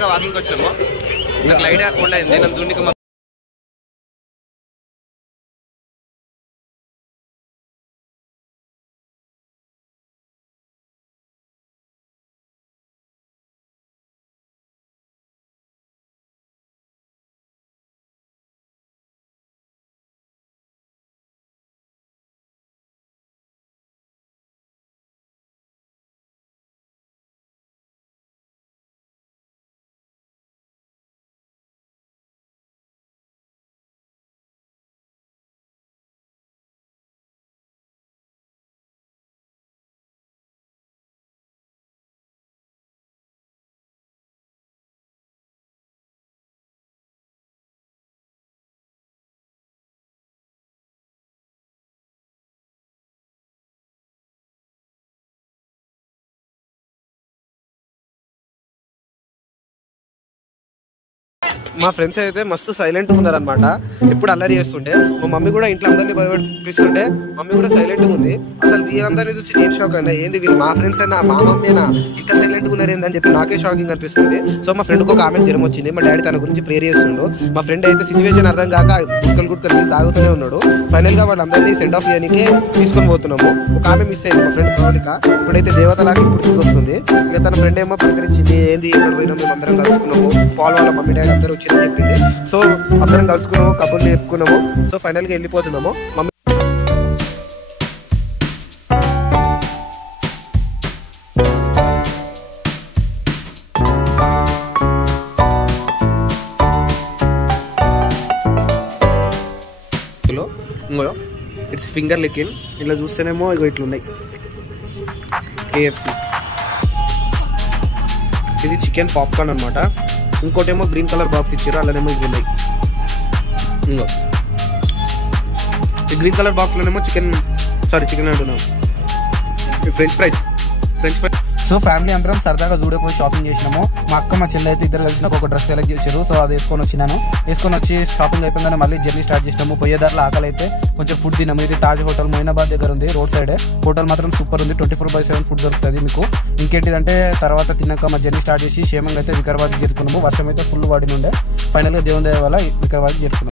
సరదాగా వాకింగ్కి వచ్చినాము. నాకు లైట్ గా కోల్డ్ అయింది. నన్ను దుండికి మా ఫ్రెండ్స్ అయితే మస్తు సైలెంట్గా ఉన్నారనమాట. ఎప్పుడు అల్లరి చేస్తుంటే మా మమ్మీ కూడా ఇంట్లో అందరినీ భయపెట్టిస్తుంటే మమ్మీ కూడా సైలెంట్గా ఉంది. అసలు వీళ్ళందరినీ చూసి నేను షాక్ అయినా, ఏంది వీళ్ళు మా ఫ్రెండ్స్ అయినా మా మమ్మీ అయినా ఇంత సైలెంట్గా ఉన్నారు ఏందని చెప్పి నాకే షాకింగ్ అనిపిస్తుంది. సో మా ఫ్రెండ్కి ఒక ఆమె జ్వరం వచ్చింది. మా డాడీ తన గురించి ప్రేయర్ చేస్తుండు. మా ఫ్రెండ్ అయితే సిచ్యువేషన్ అర్థం కాక గుట్కలు నీళ్ళు తాగుతూనే ఉన్నాడు. ఫైనల్ గా వాళ్ళందరినీ సెండ్ ఆఫ్ చేయడానికి తీసుకొని పోతున్నాము. ఒక ఆమె మిస్ అయింది, మా ఫ్రెండ్ ప్రవళిక. ఇప్పుడైతే దేవతలాగా ఇప్పుడు వస్తుంది. ఇక తన ఫ్రెండ్ ఏమో పలకరించింది, ఏంది ఎక్కడ పోయినా మేము అందరం కలుసుకున్నాము, పాల్ వాళ్ళ మమ్మీ డాడీ అందరూ వచ్చిందని చెప్పింది. సో అందరం కలుసుకున్నాము, కబుర్లు చెప్పుకున్నాము. సో ఫైనల్ గా వెళ్ళిపోతున్నాము. Mummy it's finger licking. ఇట్లా చూస్తేనేమో ఇగో ఇట్లున్నాయి KFC. ఇది చికెన్ పాప్కార్న్ అనమాట. ఇంకోటేమో గ్రీన్ కలర్ బాక్స్ ఇచ్చారు, అలానేమో ఇవి ఉన్నాయి. ఇంకో ఈ గ్రీన్ కలర్ బాక్స్లోనేమో చికెన్ అంటున్నాం, ఫ్రెంచ్ ఫ్రైస్. సో ఫ్యామిలీ అందరం సరదాగా జూడియో పోయి షాపింగ్ చేసినాము. మా అక్క మా చెల్లి అయితే ఇద్దరు కలిసి ఒక డ్రెస్ సెలెక్ట్ చేశారు. సో అది వేసుకొని వచ్చి షాపింగ్ అయిపోయిందని మళ్ళీ జర్నీ స్టార్ట్ చేసినాము. పోయేదారిలో ఆకలి అయితే కొంచెం ఫుడ్ తిన్నాము. ఇది తాజ్ హోటల్ మొయినాబాద్ దగ్గర ఉంది, రోడ్ సైడ్. హోటల్ మాత్రం సూపర్ ఉంది, 24/7 ఫుడ్ దొరుకుతుంది మీకు. ఇంకేంటిదంటే తర్వాత తిన్నాక మా జర్నీ స్టార్ట్ చేసి క్షేమంగా అయితే వికారాబాద్ చేరుకున్నాము. వర్షం అయితే ఫుల్ పడి ఉండే. ఫైనల్గా దేవుని దయ వల్ల వికారాబాద్ చేరుకున్నాము.